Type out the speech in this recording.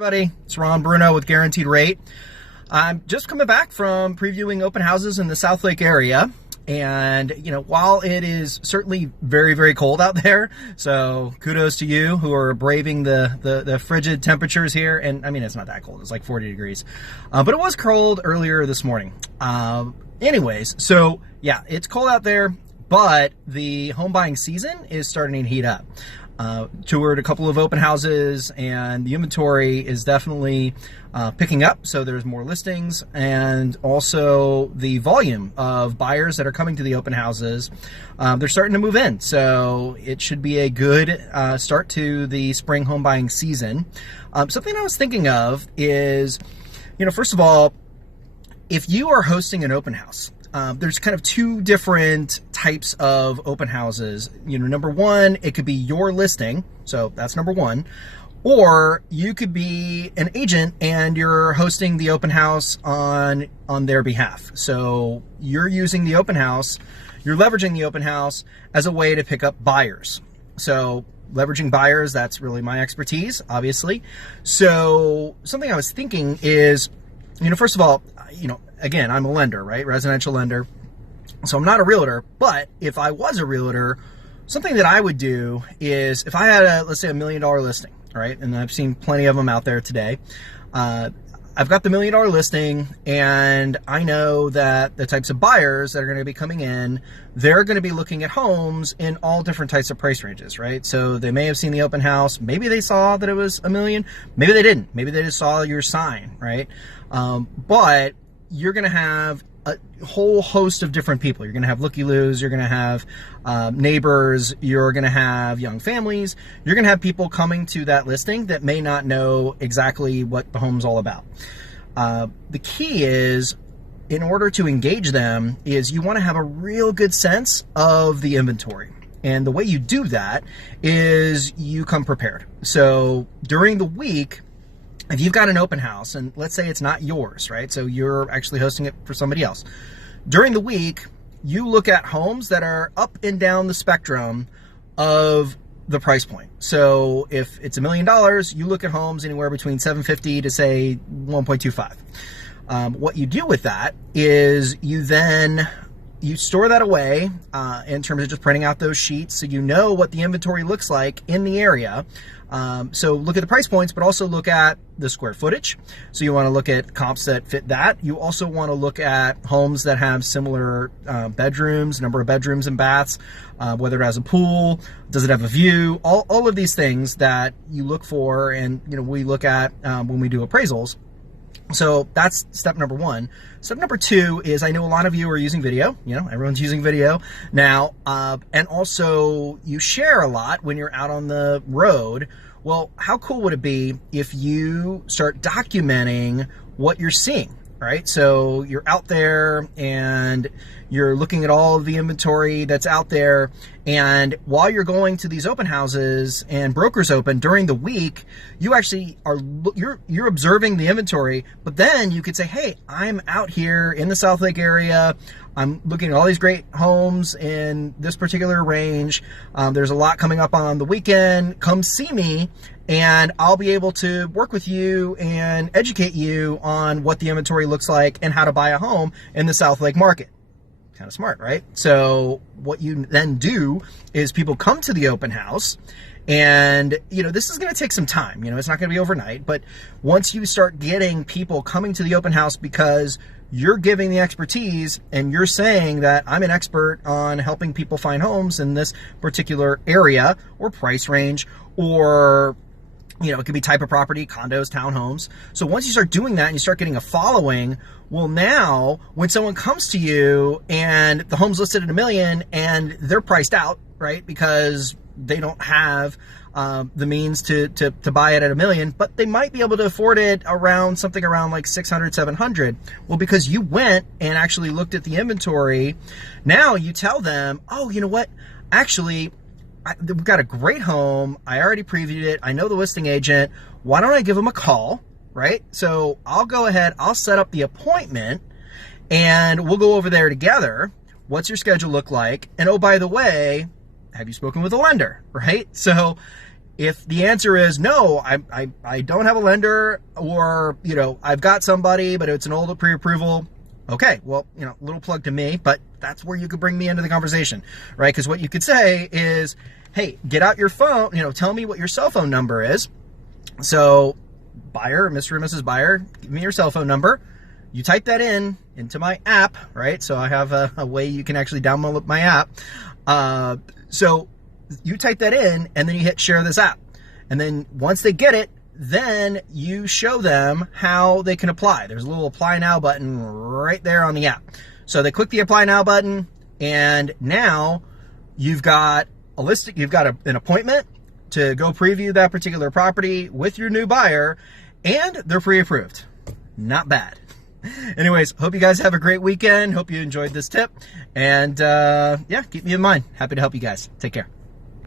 Everybody, it's Ron Bruno with Guaranteed Rate. I'm just coming back from previewing open houses in the South Lake area. And, while it is certainly very, very cold out there, so kudos to you who are braving the frigid temperatures here. And I mean, it's not that cold. It's like 40 degrees. But it was cold earlier this morning. Anyways, so yeah, it's cold out there, but the home buying season is starting to heat up. Toured a couple of open houses, and the inventory is definitely picking up. So there's more listings, and also the volume of buyers that are coming to the open houses, they're starting to move in. So it should be a good start to the spring home buying season. Something I was thinking of is, first of all, if you are hosting an open house, there's kind of two different types of open houses. Number one, it could be your listing. So that's number one. Or you could be an agent and you're hosting the open house on their behalf. So you're using the open house, you're leveraging the open house as a way to pick up buyers. So leveraging buyers, that's really my expertise, obviously. So something I was thinking is, first of all, again, I'm a lender, right? Residential lender. So I'm not a realtor, but if I was a realtor, something that I would do is if I had let's say $1 million listing, right? And I've seen plenty of them out there today. I've got the $1 million listing, and I know that the types of buyers that are going to be coming in, they're going to be looking at homes in all different types of price ranges, right? So they may have seen the open house. Maybe they saw that it was $1 million. Maybe they didn't. Maybe they just saw your sign, right? But you're going to have a whole host of different people. You're going to have looky-loos. You're going to have neighbors. You're going to have young families. You're going to have people coming to that listing that may not know exactly what the home's all about. The key is, in order to engage them, is you want to have a real good sense of the inventory. And the way you do that is you come prepared. So during the week, if you've got an open house, and let's say it's not yours, right? So you're actually hosting it for somebody else. During the week, you look at homes that are up and down the spectrum of the price point. So if it's $1 million, you look at homes anywhere between $750,000 to say $1.25. What you do with that is you store that away in terms of just printing out those sheets so you know what the inventory looks like in the area. So look at the price points, but also look at the square footage. So you want to look at comps that fit that. You also want to look at homes that have similar bedrooms, number of bedrooms and baths, whether it has a pool, does it have a view, all of these things that you look for, and we look at when we do appraisals. So that's step number one. Step number two is, I know a lot of you are using video. Everyone's using video now. And also you share a lot when you're out on the road. Well, how cool would it be if you start documenting what you're seeing, right? So you're out there and you're looking at all of the inventory that's out there. And while you're going to these open houses and brokers open during the week, you actually you're observing the inventory, but then you could say, hey, I'm out here in the South Lake area. I'm looking at all these great homes in this particular range. There's a lot coming up on the weekend. Come see me, and I'll be able to work with you and educate you on what the inventory looks like and how to buy a home in the South Lake market. Kind of smart, right? So what you then do is people come to the open house, and this is going to take some time. It's not going to be overnight, but once you start getting people coming to the open house because you're giving the expertise and you're saying that I'm an expert on helping people find homes in this particular area or price range, or it could be type of property, condos, townhomes. So once you start doing that and you start getting a following, well, now when someone comes to you and the home's listed at $1 million and they're priced out, right? Because they don't have the means to buy it at $1 million, but they might be able to afford it around something around like $600, $700. Well, because you went and actually looked at the inventory, now you tell them, oh, you know what? Actually, we've got a great home. I already previewed it. I know the listing agent. Why don't I give them a call, right? So I'll go ahead. I'll set up the appointment, and we'll go over there together. What's your schedule look like? And oh, by the way, have you spoken with a lender, right? So If the answer is no, I don't have a lender, or, you know, I've got somebody, but it's an old pre-approval, okay, well, you know, little plug to me, but that's where you could bring me into the conversation, right? Because what you could say is, hey, get out your phone, you know, tell me what your cell phone number is. So buyer, Mr. and Mrs. Buyer, give me your cell phone number. You type that into my app, right? So I have a way you can actually download my app. So you type that in, and then you hit share this app. And then once they get it, then you show them how they can apply. There's a little apply now button right there on the app. So they click the apply now button, and now you've got a listing, you've got an appointment to go preview that particular property with your new buyer, and they're pre-approved. Not bad. Anyways, hope you guys have a great weekend. Hope you enjoyed this tip. And yeah, keep me in mind. Happy to help you guys. Take care.